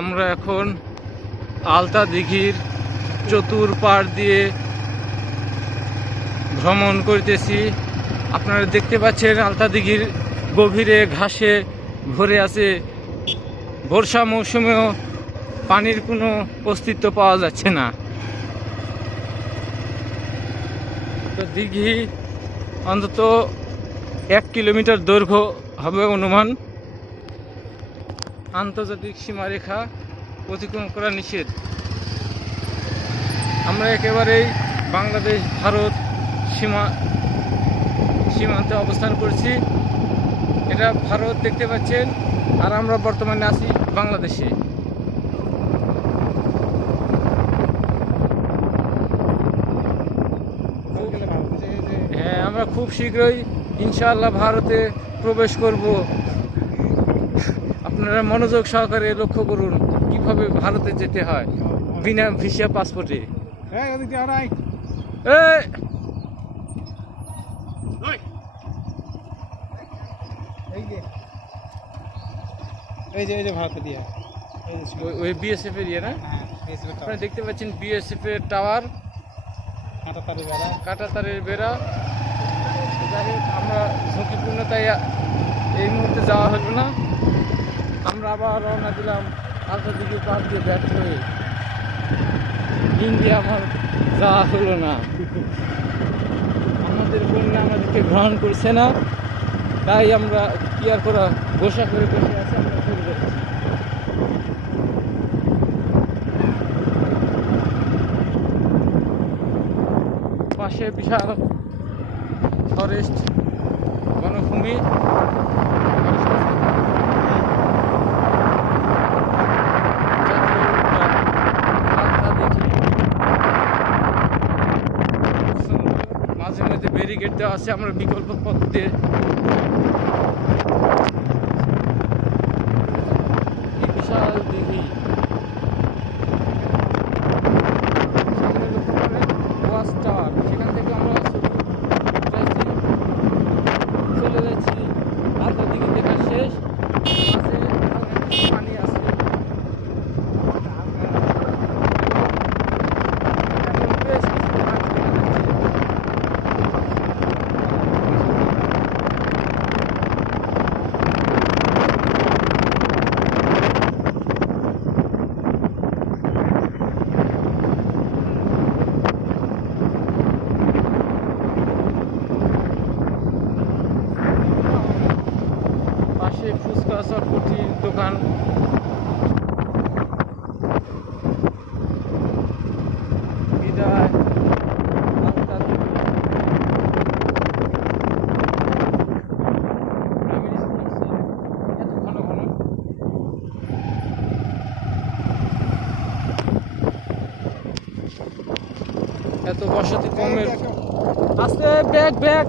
আমরা এখন আলতা দিঘির চতুর্পাড় দিয়ে ভ্রমণ করতেছি। আপনারা দেখতে পাচ্ছেন আলতা দিঘির গভীরে ঘাসে ভরে আছে। বর্ষা মৌসুমেও পানির কোনো অস্তিত্ব পাওয়া যাচ্ছে না। তো দিঘি অন্তত 1 কিলোমিটার দৈর্ঘ্য হবে অনুমান। আন্তর্জাতিক সীমারেখা অতিক্রম করা নিষেধ। আমরা একেবারেই বাংলাদেশ ভারত সীমান্তে অবস্থান করছি। এটা ভারত দেখতে পাচ্ছেন, আর আমরা বর্তমানে আছি বাংলাদেশে। হ্যাঁ, আমরা খুব শীঘ্রই ইনশাআল্লাহ ভারতে প্রবেশ করব। আপনারা মনোযোগ সহকারে লক্ষ্য করুন কিভাবে ভারতে যেতে হয় বিনা ভিসা পাসপোর্টে। ওই বিএসএফ এর ইয়ে না, আপনারা দেখতে পাচ্ছেন বিএসএফ এর টাওয়ার, কাঁটাতারের বেড়া। যাই হোক, আমরা ঝুঁকিপূর্ণ তাই এই মুহূর্তে যাওয়া হলো না। আমরা আবার রওনা দিলাম আলতা দিঘি পার দিয়ে ব্যর্থ হয়ে। ইন্ডিয়া আমার যাওয়া হলো না। আমাদের বন্যা আমাদেরকে গ্রহণ করছে না, তাই আমরা কি আর করা, গোসা করে বসে আছি। আমরা চলে যাচ্ছি। পাশে বিশাল ফরেস্ট বনভূমি। মাঝে মধ্যে ব্যারিকেড দেওয়া আছে, আমরা বিকল্প পথ দিয়ে বিশাল দিঘি। সেখান থেকে আমরা চলে যাচ্ছি আলতা দিঘি দেখা শেষ। পানি আছে। পাশে ফুচকা চটপটির দোকান। বিদায়। এত বসতি কমের আছে। ব্যাগ